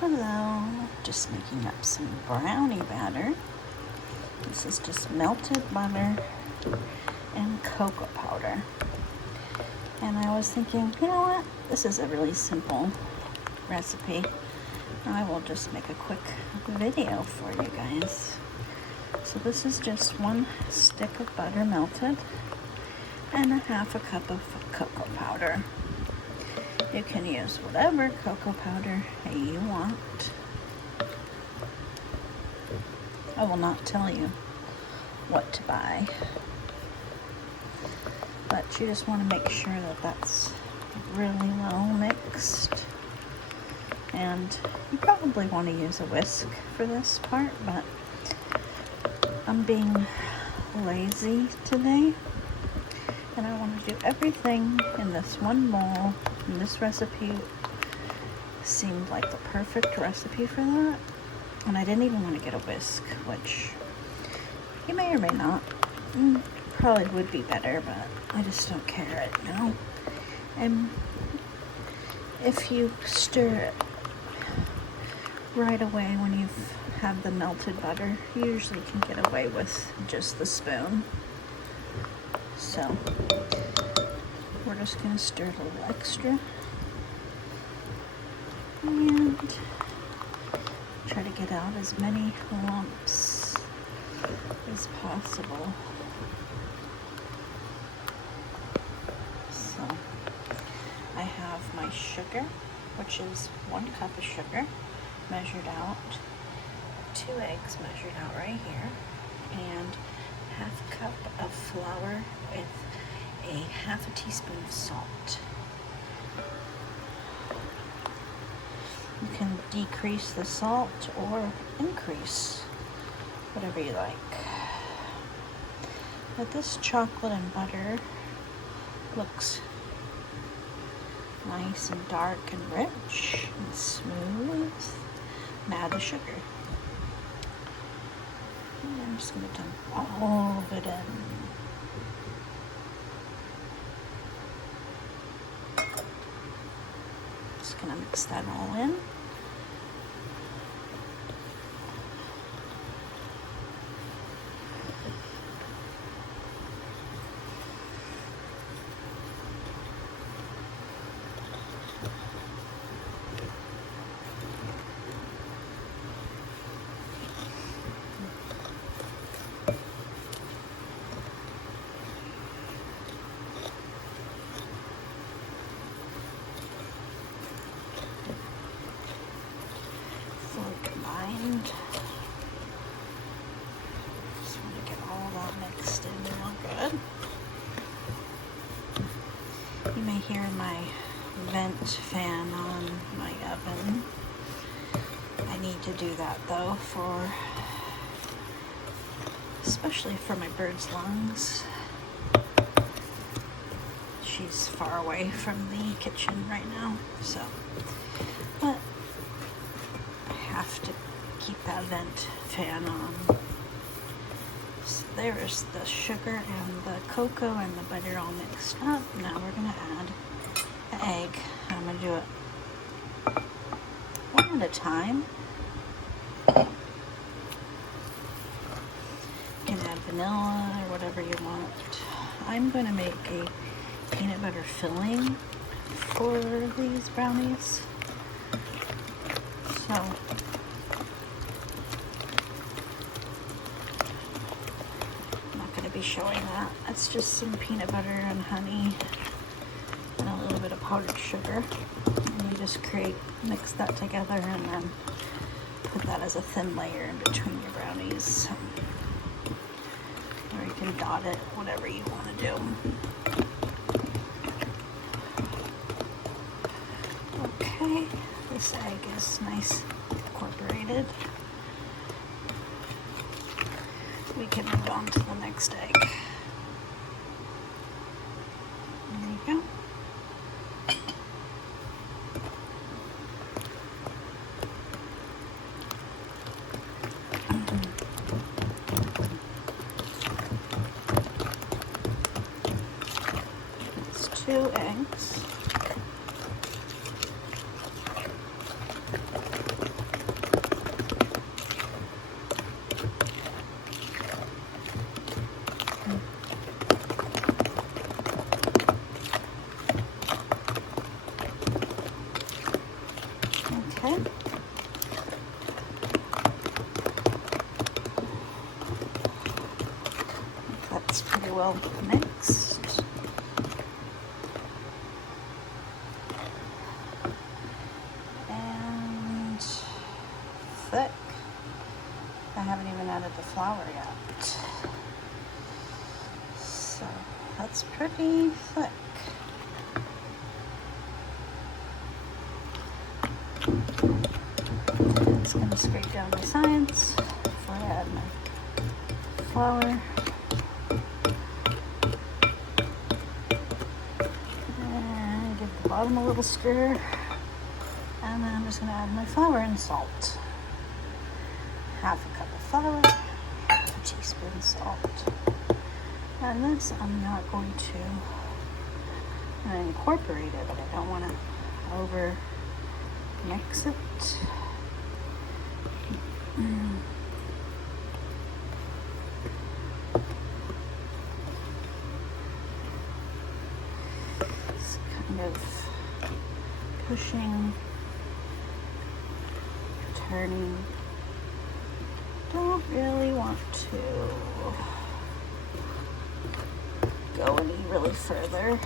Hello, just making up some brownie batter. This is just melted butter and cocoa powder. And I was thinking, you know what? This is a really simple recipe. I will just make a quick video for you guys. So this is just 1 stick of butter melted and 1/2 cup of cocoa powder. You can use whatever cocoa powder you want. I will not tell you what to buy, but you just want to make sure that that's really well mixed. And you probably want to use a whisk for this part, but I'm being lazy today and I want to do everything in this one bowl. And this recipe seemed like the perfect recipe for that. And I didn't even want to get a whisk, which you may or may not. Probably would be better, but I just don't care right now. And if you stir it right away when you have the melted butter, you usually can get away with just the spoon. So we're just going to stir it a little extra and try to get out as many lumps as possible. So I have my sugar, which is 1 cup of sugar measured out, 2 eggs measured out right here, and 1/2 cup of flour with a 1/2 teaspoon of salt. You can decrease the salt or increase, whatever you like. But this chocolate and butter looks nice and dark and rich and smooth. Now the sugar. And I'm just going to dump all of it in. Just going to mix that all in. Combined. Just want to get all that mixed in real good. You may hear my vent fan on my oven. I need to do that though, especially for my bird's lungs. She's far away from the kitchen right now, so but have to keep that vent fan on. So there's the sugar and the cocoa and the butter all mixed up. Now we're going to add the egg. I'm going to do it one at a time. You can add vanilla or whatever you want. I'm going to make a peanut butter filling for these brownies. So be showing that. It's just some peanut butter and honey and a little bit of powdered sugar. And you just mix that together and then put that as a thin layer in between your brownies. Or you can dot it, whatever you want to do. Okay, this egg is nice incorporated. We can move on to the next egg. There you go. It's 2 eggs. Okay. That's pretty well mixed. And thick. I haven't even added the flour yet. So that's pretty thick. Just gonna scrape down my sides before I add my flour. And give the bottom a little stir. And then I'm just gonna add my flour and salt. Half a cup of flour, half a teaspoon salt. And this I'm not going to incorporate it, but I don't want to over mix it. It's kind of pushing, turning. Don't really want to go any really further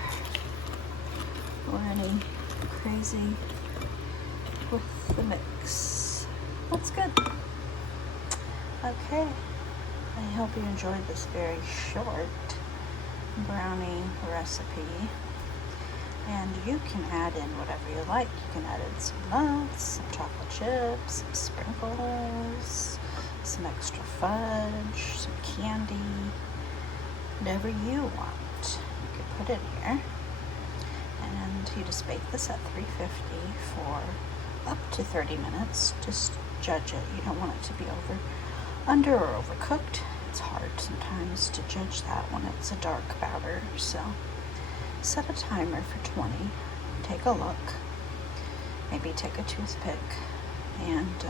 or any crazy with the mix. That's good. Okay, I hope you enjoyed this very short brownie recipe. And you can add in whatever you like. You can add in some nuts, some chocolate chips, some sprinkles, some extra fudge, some candy, whatever you want. You can put in here. And you just bake this at 350 for up to 30 minutes. Just judge it. You don't want it to be under or overcooked. It's hard sometimes to judge that when it's a dark batter. So set a timer for 20. Take a look. Maybe take a toothpick and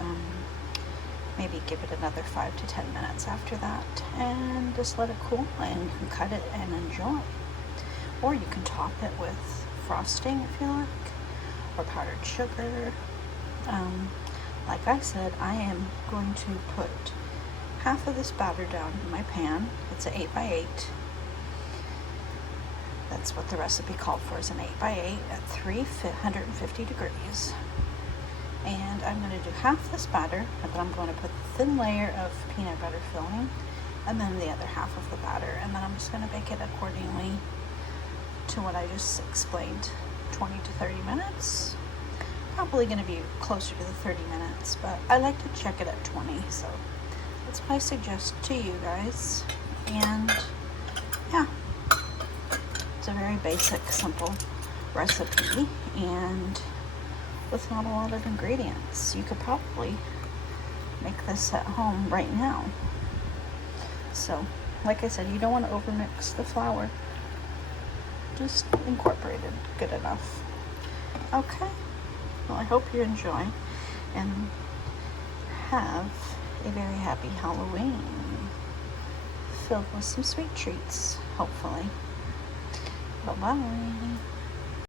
maybe give it another 5 to 10 minutes after that, and just let it cool, and you can cut it and enjoy. Or you can top it with frosting if you like, or powdered sugar. Like I said, I am going to put half of this batter down in my pan. It's an 8x8. That's what the recipe called for, is an 8x8 at 350 degrees. And I'm going to do half this batter, and then I'm going to put the thin layer of peanut butter filling, and then the other half of the batter, and then I'm just going to bake it accordingly to what I just explained. 20 to 30 minutes. Probably going to be closer to the 30 minutes, but I like to check it at 20, so that's what I suggest to you guys. And yeah, it's a very basic, simple recipe, and with not a lot of ingredients. You could probably make this at home right now. So, like I said, you don't want to overmix the flour. Just incorporate it good enough. Okay. Well, I hope you enjoy and have a very happy Halloween filled with some sweet treats, hopefully. Bye-bye.